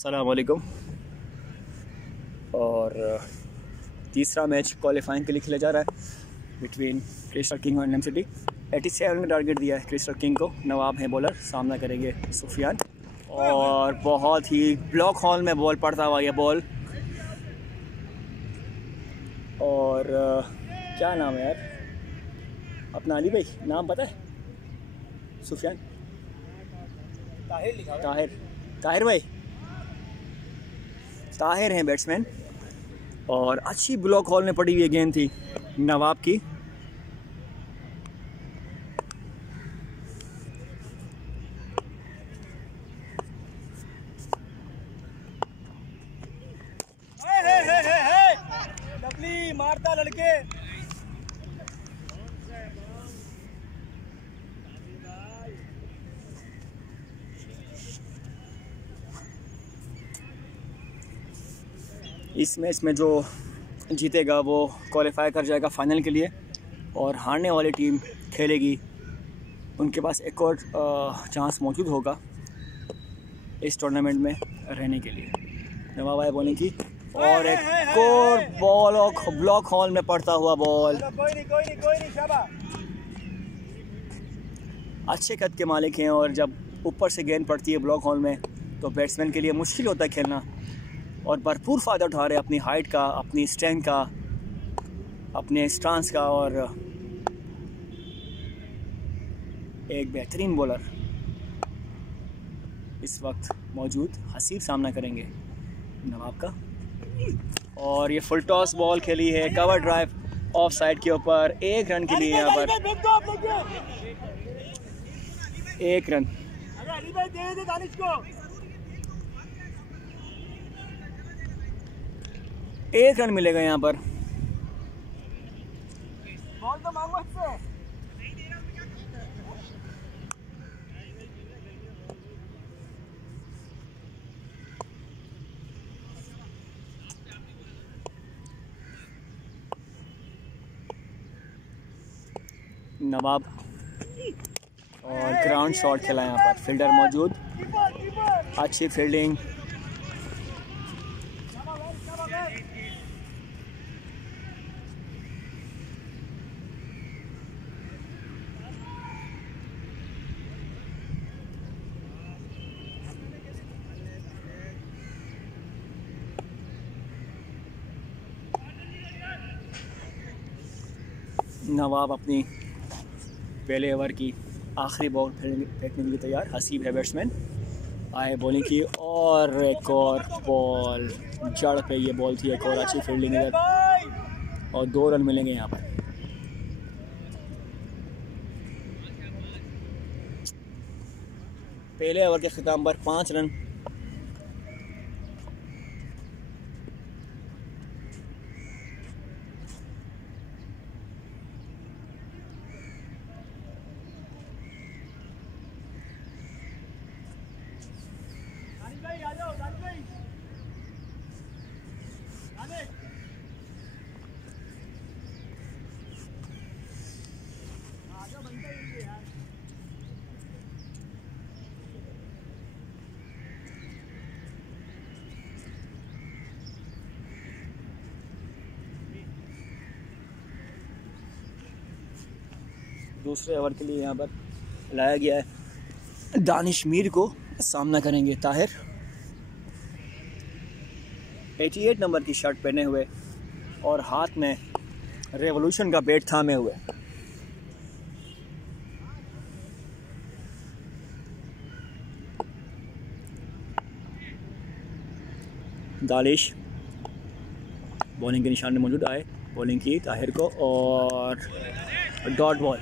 अस्सलाम वालेकुम। और तीसरा मैच क्वालिफाइंग के लिए खेला जा रहा है बिटवीन क्रिस्टल किंग और एनएम सिटी। 87 में टारगेट दिया है क्रिस्टल किंग को। नवाब हैं बॉलर, सामना करेंगे सुफियान। और बहुत ही ब्लॉक हॉल में बॉल पड़ता हुआ ये बॉल। और क्या नाम है यार अपना, अली भाई नाम पता है? सुफियान, ताहिर भाई, ताहिर हैं बैट्समैन। और अच्छी ब्लॉक हॉल में पड़ी हुई गेंद थी नवाब की। डबली मारता लड़के। इस मैच में जो जीतेगा वो क्वालिफाई कर जाएगा फाइनल के लिए, और हारने वाली टीम खेलेगी। उनके पास एक और चांस मौजूद होगा इस टूर्नामेंट में रहने के लिए। नवाब आए बॉलिंग की, और एक और बॉल ब्लॉक हॉल में पड़ता हुआ बॉल। कोई नहीं शाबाश। अच्छे कद के मालिक हैं, और जब ऊपर से गेंद पड़ती है ब्लॉक हॉल में तो बैट्समैन के लिए मुश्किल होता है खेलना। और भरपूर फ़ायदा उठा रहे हैं अपनी हाइट का, अपनी स्ट्रेंथ का, अपने स्टांस का। और एक बेहतरीन बॉलर इस वक्त मौजूद, हसीब सामना करेंगे नवाब का। और ये फुल टॉस बॉल खेली है, कवर ड्राइव ऑफ साइड के ऊपर। 1 रन के लिए यहाँ पर 1 रन। 1 रन मिलेगा यहाँ पर। बॉल तो मांगो इससे। नवाब और ग्राउंड शॉट खेला यहाँ पर, फील्डर मौजूद, अच्छी फील्डिंग। नवाब अपनी पहले ओवर की आखिरी बॉल फेंकने के लिए तैयार। हसीब है बैट्समैन, आए बॉलिंग की, और एक और बॉल जड़ पे ये बॉल थी। एक और अच्छी फील्डिंग इधर, और 2 रन मिलेंगे यहाँ पर। पहले ओवर के ख़िताम पर 5 रन। दूसरे ओवर के लिए यहाँ पर लाया गया है दानिश मीर को। सामना करेंगे ताहिर। 88 नंबर की शर्ट पहने हुए और हाथ में रेवोल्यूशन का बैट थामे हुए। दानिश बॉलिंग के निशान में मौजूद, आए बॉलिंग की ताहिर को, और dot ball.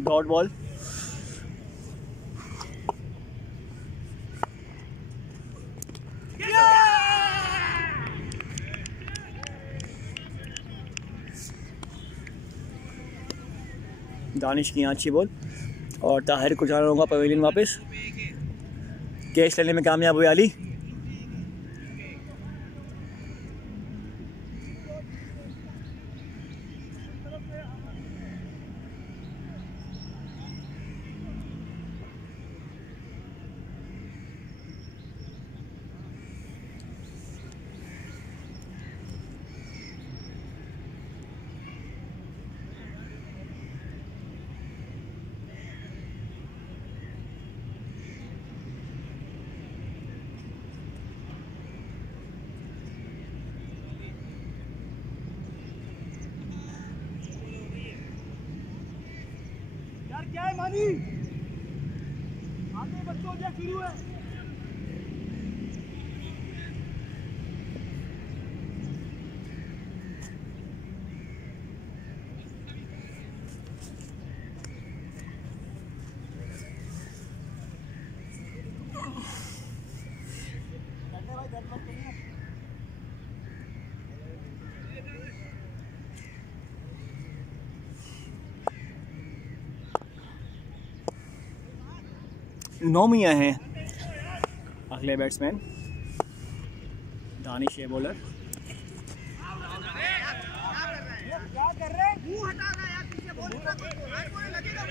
Dot ball. Danish की अच्छी बॉल और ताहिर को जाना होगा पवेलियन वापस। कैच लेने में कामयाब हुए अली। क्या है मानी? आगे बच्चों क्या शुरू है? नौमिया हैं अगले बैट्समैन। दानिश है बॉलर। क्या कर रहे हैं? मुंह हटा रहा है यार, पीछे बॉल उठा के लगेगा।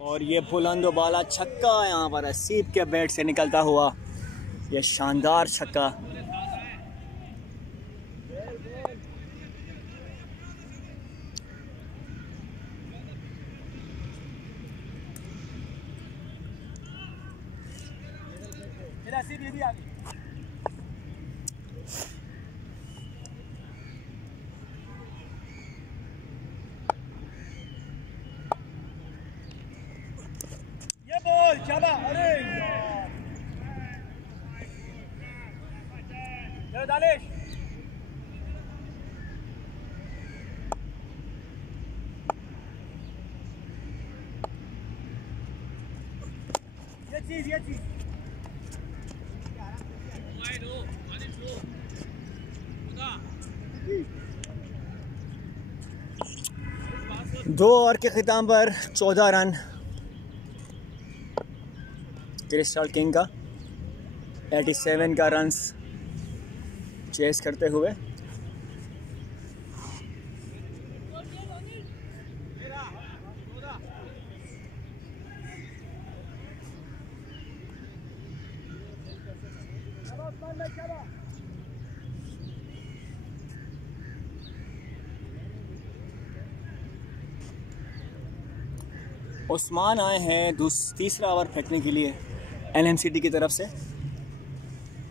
और ये बुलंदो बाला छक्का यहाँ पर हसीब के बैट से निकलता हुआ ये शानदार छक्का। ये भी आ गई। ये बॉल शाबा। अरे यार, चलो दानिश। ये चीज 2 ओवर के ख़िताम पर 14 रन क्रिस्टल किंग का 87 का रन्स चेस करते हुए। उस्मान आए हैं तीसरा ओवर फेंकने के लिए LMCT की तरफ से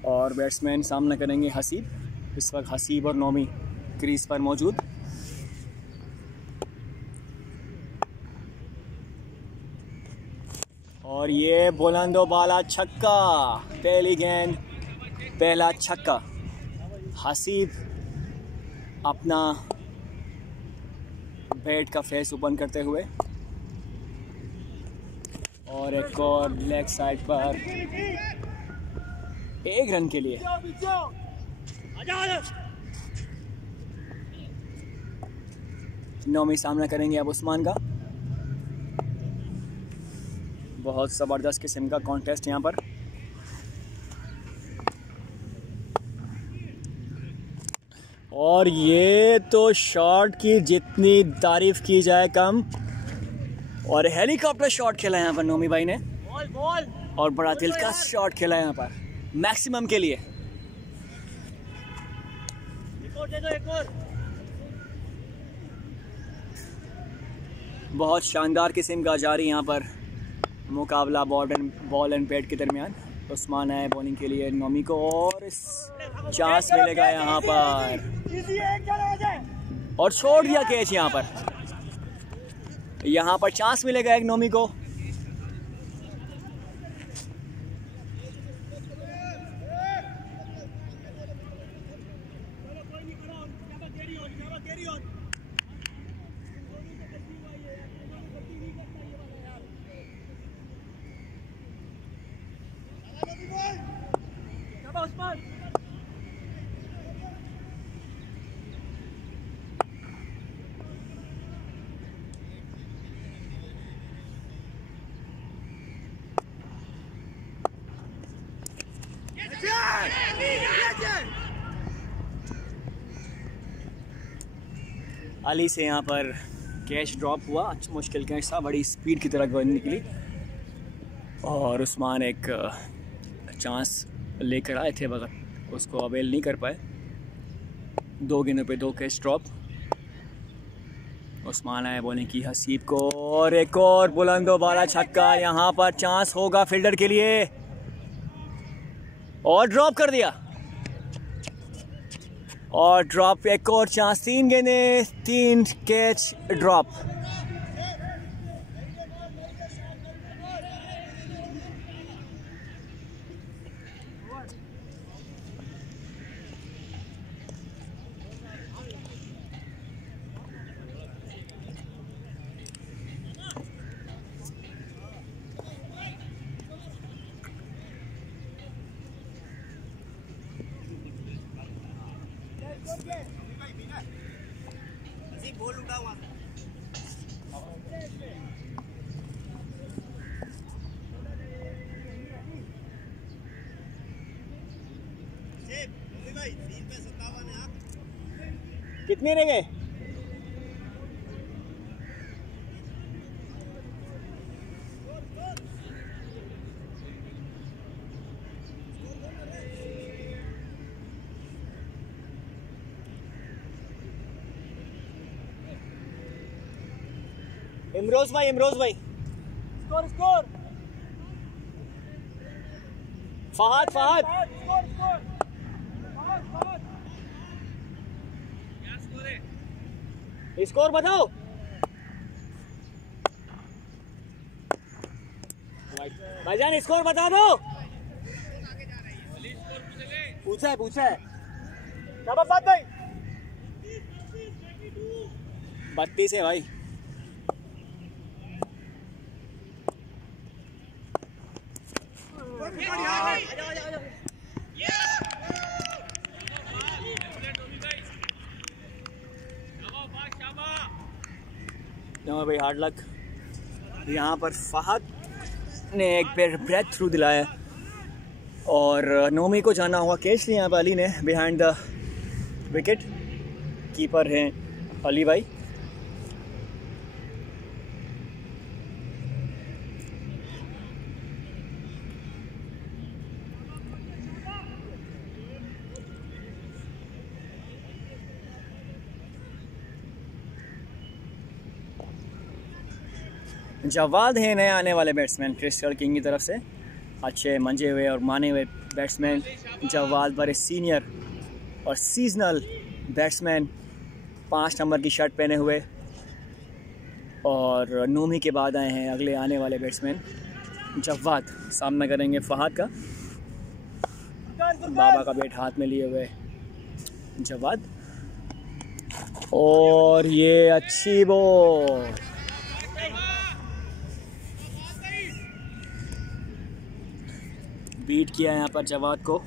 और बैट्समैन सामना करेंगे हसीब। इस वक्त हसीब और नौमी क्रीज पर मौजूद। और ये बुलंदो बाला छक्का, पहली गेंद पहला छक्का। हसीब अपना बैट का फेस ओपन करते हुए और एक और लेग साइड पर 1 रन के लिए। नौमी सामना करेंगे अब उस्मान का। बहुत ज़बरदस्त किस्म का कॉन्टेस्ट यहाँ पर। और ये तो शॉट की जितनी तारीफ की जाए कम। और हेलीकॉप्टर शॉट खेला यहाँ पर नौमी भाई ने और बड़ा दिलकश शॉट खेला यहाँ पर मैक्सिमम के लिए। एक और। बहुत शानदार किस्म का जारी यहाँ पर मुकाबला बॉल एंड बैट के दरमियान। उस्मान आए बॉलिंग के लिए नौमी को और चांस मिलेगा यहाँ पर और छोड़ दिया कैच। यहाँ पर चांस मिलेगा एक नौमी को। अली से यहाँ पर कैच ड्रॉप हुआ, मुश्किल कैच था, बड़ी स्पीड की तरह गेंद निकली और उस्मान एक चांस लेकर आए थे मगर उसको अवेल नहीं कर पाए। 2 गेंदों पे 2 कैच ड्रॉप। उस्मान आए बोले की हसीब को और एक और बुलंदो वाला छक्का। यहाँ पर चांस होगा फील्डर के लिए और ड्रॉप कर दिया और ड्रॉप, एक और चांस। 3 गेंदे 3 कैच ड्रॉप। बोल उठा हुआ भाई 3 पे 57 है। कितने रह गए? इमरोज भाई score score Fahad score score score बताओ। भाईजान स्कोर बता दो। पूछा है शाबाश भाई। 32 है भाई। भाई हार्ड लक। यहाँ पर फहद ने एक ब्रेथ थ्रू दिलाया और नोमी को जाना हुआ कैच लिया यहाँ पर अली ने बिहाइंड द विकेट। कीपर हैं अली भाई। जवाद है नए आने वाले बैट्समैन क्रिस्टल किंग की तरफ से। अच्छे मंजे हुए और माने हुए बैट्समैन जवाद, बड़े सीनियर और सीजनल बैट्समैन, 5 नंबर की शर्ट पहने हुए। और नूमी के बाद आए हैं अगले आने वाले बैट्समैन जवाद। सामना करेंगे फहद का, बाबा का बैट हाथ में लिए हुए जवाद। और ये अच्छी बॉल, बीट किया यहाँ पर जवाद को।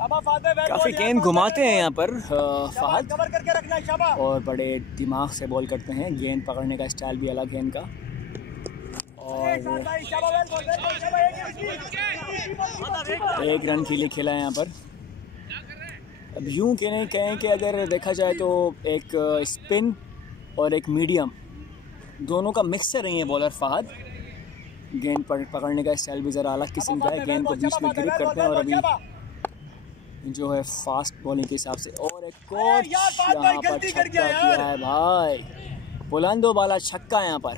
काफ़ी गेंद घुमाते हैं यहाँ पर फहद कवर करके रखना है शाबाश। और बड़े दिमाग से बॉल करते हैं। गेंद पकड़ने का स्टाइल भी अलग है इनका। और 1 रन के लिए खेला है यहाँ पर। अब यूँ कहें कि अगर देखा जाए तो एक स्पिन और एक मीडियम दोनों का मिक्सचर है ये बॉलर फहद। गेंद पकड़ने का स्टाइल भी ज़रा अलग किस्म का है। गेंद को बीच में ग्रिप करते हैं और अभी जो है फास्ट बॉलिंग के हिसाब से। और एक कोच यहाँ पर छक्का किया है भाई, बुलंदो वाला छक्का यहाँ पर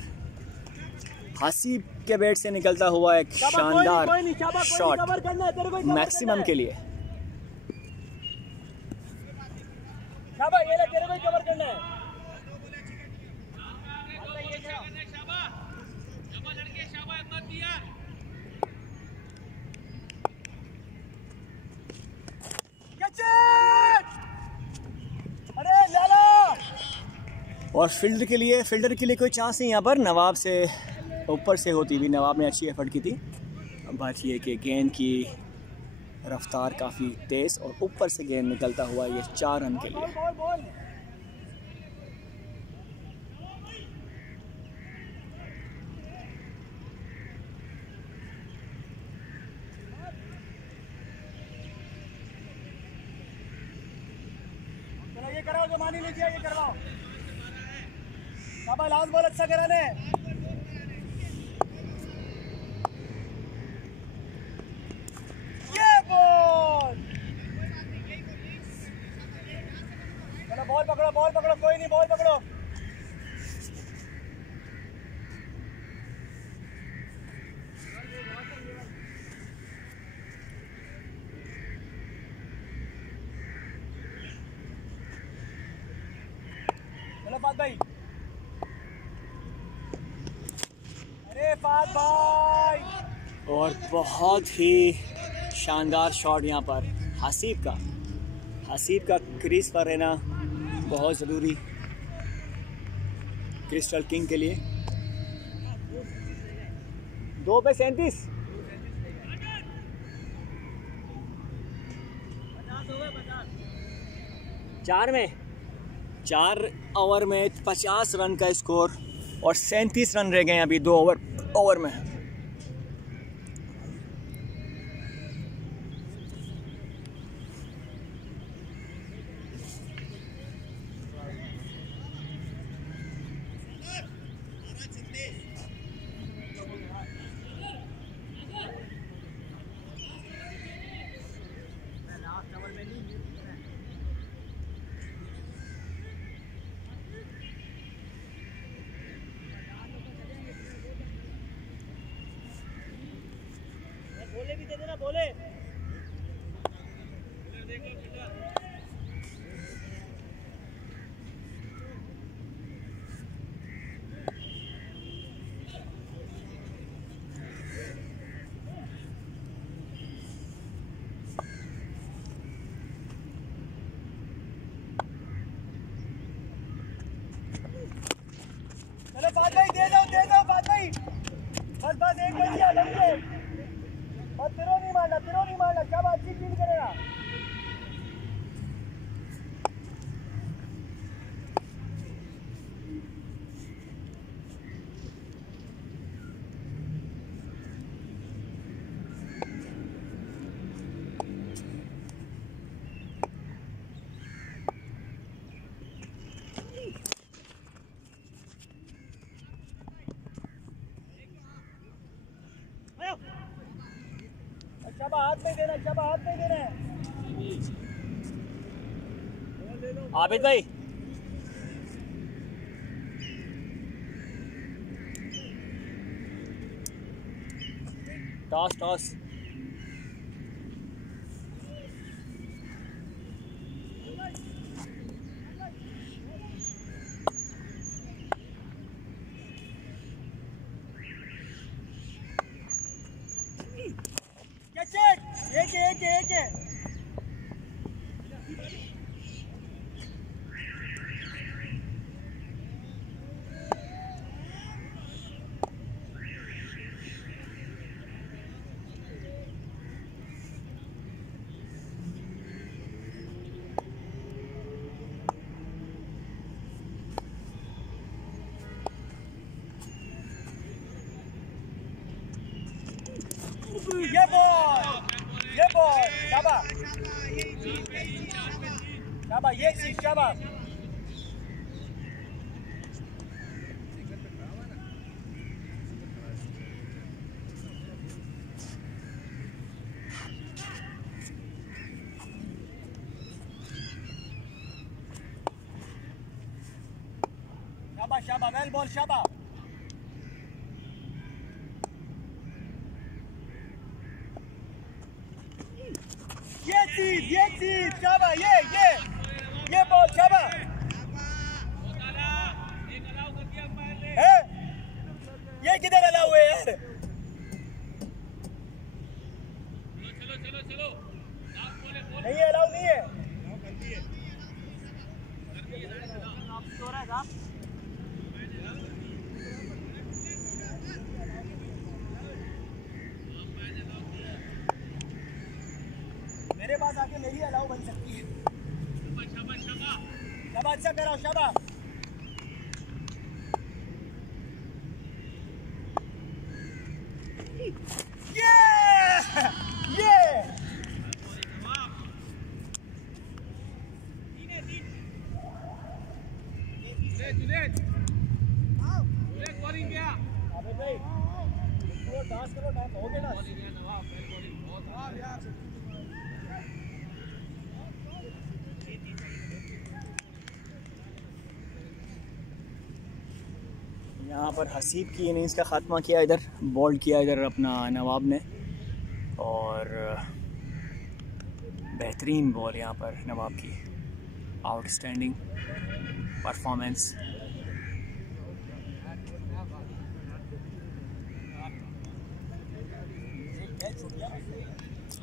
हसीब के बैट से निकलता हुआ एक शानदार शॉट मैक्सिमम के लिए। और फील्डर के लिए कोई चांस नहीं यहाँ पर। नवाब से ऊपर से होती हुई नवाब ने अच्छी एफर्ट की थी। बात ये कि गेंद की रफ्तार काफ़ी तेज़ और ऊपर से गेंद निकलता हुआ ये 4 रन के लिए। को मान ही लीजिए, ये करवाओ। शाबाश, लास्ट बॉल अच्छा करा ने। ये बॉल, चलो बॉल पकड़ो, बॉल पकड़ो, कोई नहीं, बॉल पकड़ो। चलो फात भाई, अरे फात भाई। और बहुत ही शानदार शॉट यहाँ पर हसीब का क्रीज पर रहना बहुत ज़रूरी क्रिस्टल किंग के लिए। 2 पे 37, 4 ओवर में 50 रन का स्कोर और 37 रन रह गए अभी 2 ओवर में। बोले भी दे देना, बोले। चलो फात भाई, दे दो फात भाई, बस एक बन गया, बस तिरो नहीं मारना, क्या बात अच्छी फील करेगा। शाबाश, हाथ में देना, शाबाश, हाथ में देना है। आबिद भाई, टॉस एक है। ये बॉल, शाबाश, ये चीज, शाबाश। शाबाश, वेल बॉल, शाबाश। ये चीज, शाबाश, ये बॉल, शाबाश। ये किधर अलाउ है यार? नहीं है, अलाउ नहीं है। मेरे पास आके मेरी अलाउ बन सकती है। शाबाश, अच्छा कराओ, शाबाश। यहाँ पर हसीब की इनिंग्स का ख़ात्मा किया, इधर बॉल्ड किया इधर अपना नवाब ने, और बेहतरीन बॉल यहाँ पर नवाब की, आउटस्टैंडिंग परफॉर्मेंस।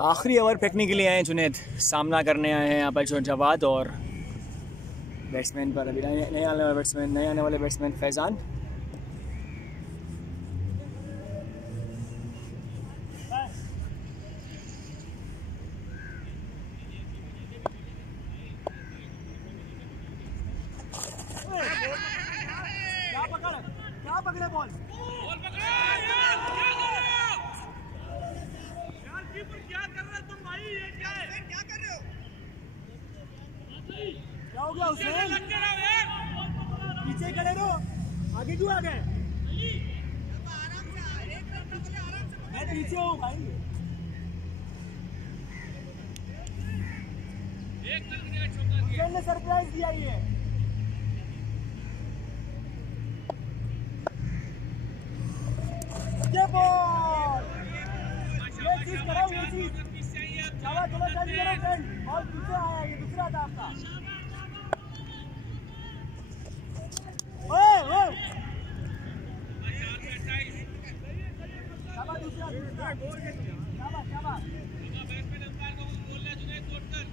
आखिरी ओवर फेंकने के लिए आए जुनैद, सामना करने आए हैं यहाँ पर जवाद और बैट्समैन पर अभी नए आने वाले बैट्समैन फैज़ान। क्या पकड़े बॉल क्या कर रहे तुम भाई, ये क्या है, क्या कर रहे हो, क्या हो गया हुसैन, पीछे खड़े रहो, आगे क्यों आ गए, मैं पीछे हूँ भाई, हुसैन ने सरप्राइज दिया ये, ये बॉल, ये चीज कराओ, ये चीज चलो चलो जल्दी करो फ्रेंड, बॉल पीछे आया, ये दूसरा था आपका, ओए ओए शाबाश, दूसरा शाबाश शाबाश, बैट्समैन अंपायर को बोल रहा जुनैद नोट कर,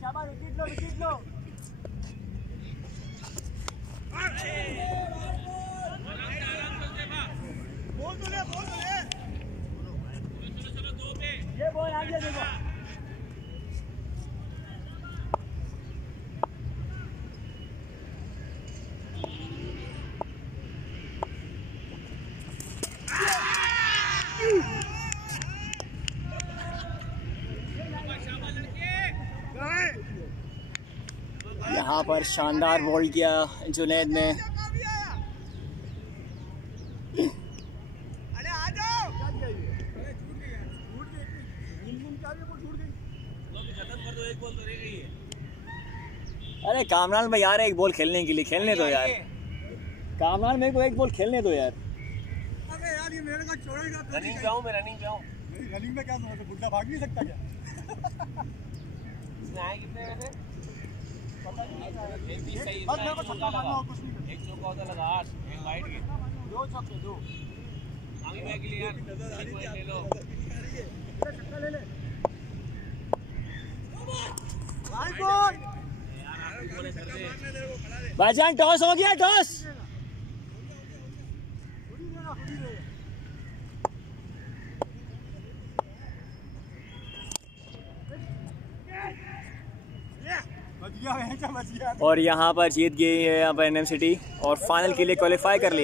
शाबाश, विकेट लो, विकेट लो, बोल दो ले, चलो दो पे, ये बॉल आ गया देखो, यहाँ पर शानदार बॉल किया जुनैद ने, अरे आ जाओ, अरे कामरान भाई यार, एक बॉल खेलने के लिए खेलने दो यार, कामरान मेरे को एक बॉल खेलने दो यार, अरे यार ये मेरे को छोड़ेगा तो रनिंग जाऊं मैं, रनिंग जाऊं, रनिंग में क्या समझ, बुड्ढा भाग नहीं सकता क्या, इसमें आए कितने वैसे, एक 20 सही, बस मेरे को छक्का मारना हो, कुछ नहीं करना, एक चौका होता लगा 8, एक वाइड के, दो छक्के दो, आगे बैक के लिए यार, एक वाइड ले लो, छक्का ले ले, भाई बॉल, भाईजान टॉस हो गया, टॉस, और यहाँ पर जीत गई है यहाँ पर NM सिटी और फाइनल के लिए क्वालिफाई कर लिया।